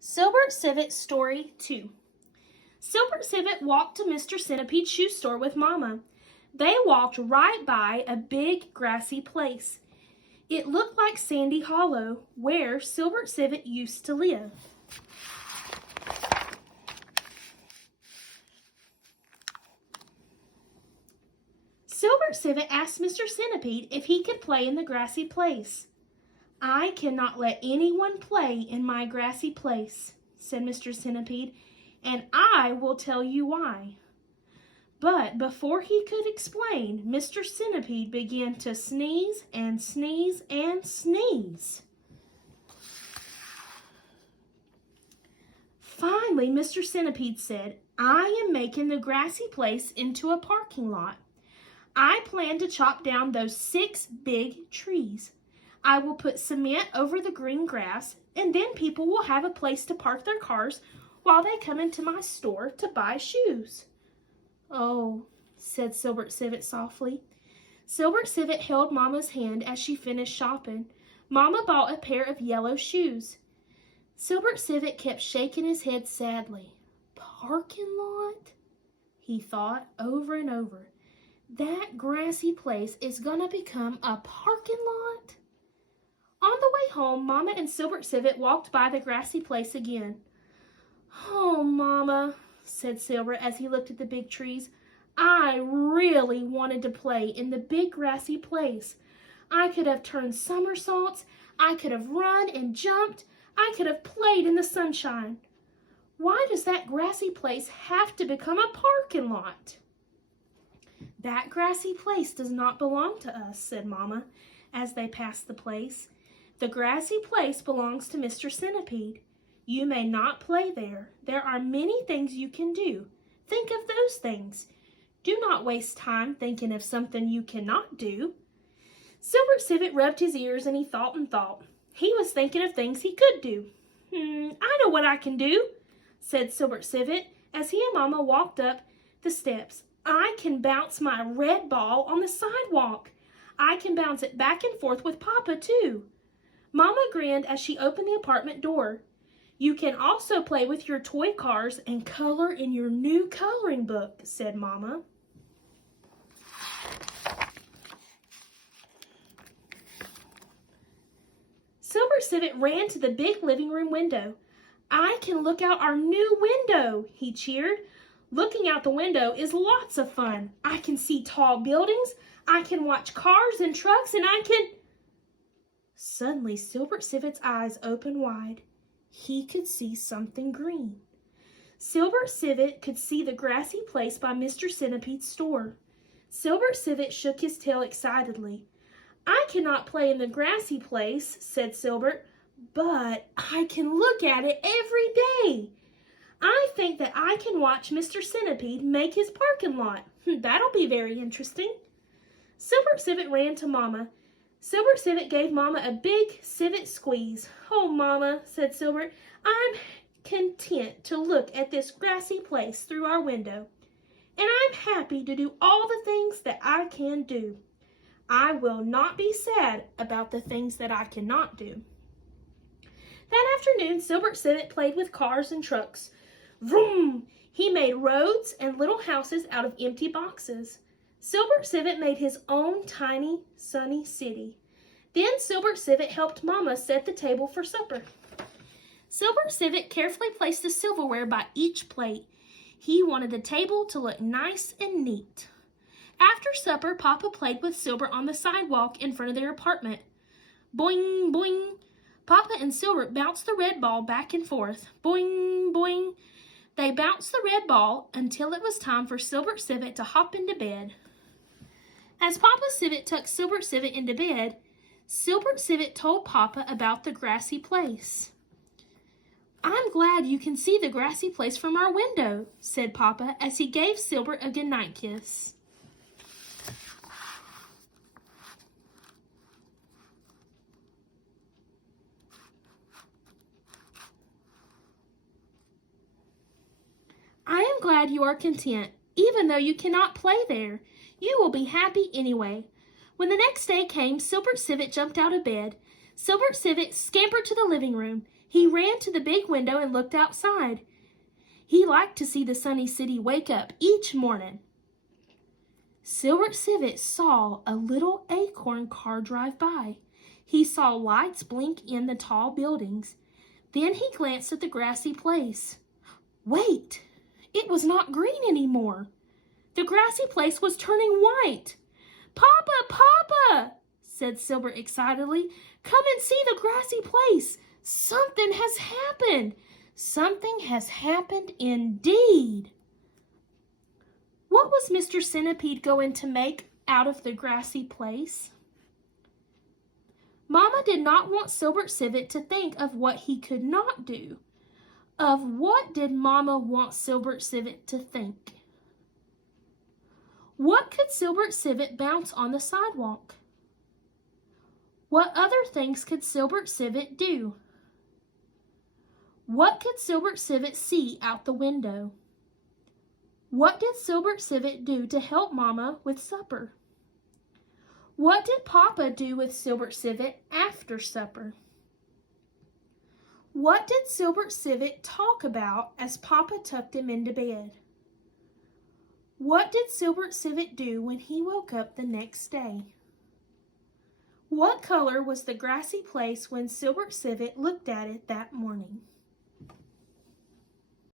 Cilbert Civet Story 2. Cilbert Civet walked to Mr. Centipede's shoe store with Mama. They walked right by a big grassy place. It looked like Sandy Hollow, where Cilbert Civet used to live. Cilbert Civet asked Mr. Centipede if he could play in the grassy place. "I cannot let anyone play in my grassy place," said Mr. Centipede, "and I will tell you why." But before he could explain, Mr. Centipede began to sneeze and sneeze and sneeze. Finally, Mr. Centipede said, "I am making the grassy place into a parking lot. I plan to chop down those 6 big trees. I will put cement over the green grass, and then people will have a place to park their cars while they come into my store to buy shoes." "Oh," said Cilbert Civet softly. Cilbert Civet held Mama's hand as she finished shopping. Mama bought a pair of yellow shoes. Cilbert Civet kept shaking his head sadly. "Parking lot?" he thought over and over. "That grassy place is gonna become a parking lot?" On the way home, Mama and Cilbert Civet walked by the grassy place again. "Oh, Mama," said Cilbert as he looked at the big trees, "I really wanted to play in the big grassy place. I could have turned somersaults, I could have run and jumped, I could have played in the sunshine. Why does that grassy place have to become a parking lot?" "That grassy place does not belong to us," said Mama as they passed the place. "The grassy place belongs to Mr. Centipede. You may not play there. There are many things you can do. Think of those things. Do not waste time thinking of something you cannot do." Cilbert Civet rubbed his ears and he thought and thought. He was thinking of things he could do. "I know what I can do," said Cilbert Civet as he and Mama walked up the steps. "I can bounce my red ball on the sidewalk. I can bounce it back and forth with Papa, too." Mama grinned as she opened the apartment door. "You can also play with your toy cars and color in your new coloring book," said Mama. Cilbert Civet ran to the big living room window. "I can look out our new window," he cheered. "Looking out the window is lots of fun. I can see tall buildings, I can watch cars and trucks, and I can..." Suddenly, Cilbert Civet's eyes opened wide. He could see something green. Cilbert Civet could see the grassy place by Mr. Centipede's store. Cilbert Civet shook his tail excitedly. "I cannot play in the grassy place," said Cilbert, "but I can look at it every day. I think that I can watch Mr. Centipede make his parking lot. That'll be very interesting." Cilbert Civet ran to Mama. Cilbert Civet gave Mama a big civet squeeze. "Oh, Mama," said Cilbert, "I'm content to look at this grassy place through our window, and I'm happy to do all the things that I can do. I will not be sad about the things that I cannot do." That afternoon, Cilbert Civet played with cars and trucks. Vroom! He made roads and little houses out of empty boxes. Cilbert Civet made his own tiny, sunny city. Then Cilbert Civet helped Mama set the table for supper. Cilbert Civet carefully placed the silverware by each plate. He wanted the table to look nice and neat. After supper, Papa played with Cilbert on the sidewalk in front of their apartment. Boing, boing! Papa and Cilbert bounced the red ball back and forth. Boing, boing! They bounced the red ball until it was time for Cilbert Civet to hop into bed. As Papa Civet tucked Cilbert Civet into bed, Cilbert Civet told Papa about the grassy place. "I'm glad you can see the grassy place from our window," said Papa as he gave Cilbert a goodnight kiss. "I am glad you are content, even though you cannot play there. You will be happy anyway." When the next day came, Cilbert Civet jumped out of bed. Cilbert Civet scampered to the living room. He ran to the big window and looked outside. He liked to see the sunny city wake up each morning. Cilbert Civet saw a little acorn car drive by. He saw lights blink in the tall buildings. Then he glanced at the grassy place. Wait, it was not green anymore. The grassy place was turning white. "Papa, Papa," said Cilbert excitedly. "Come and see the grassy place. Something has happened. Something has happened indeed." What was Mr. Centipede going to make out of the grassy place? Mama did not want Cilbert Civet to think of what he could not do. Of what did Mama want Cilbert Civet to think? What could Cilbert Civet bounce on the sidewalk? What other things could Cilbert Civet do? What could Cilbert Civet see out the window? What did Cilbert Civet do to help Mama with supper? What did Papa do with Cilbert Civet after supper? What did Cilbert Civet talk about as Papa tucked him into bed? What did Cilbert Civet do when he woke up the next day? What color was the grassy place when Cilbert Civet looked at it that morning?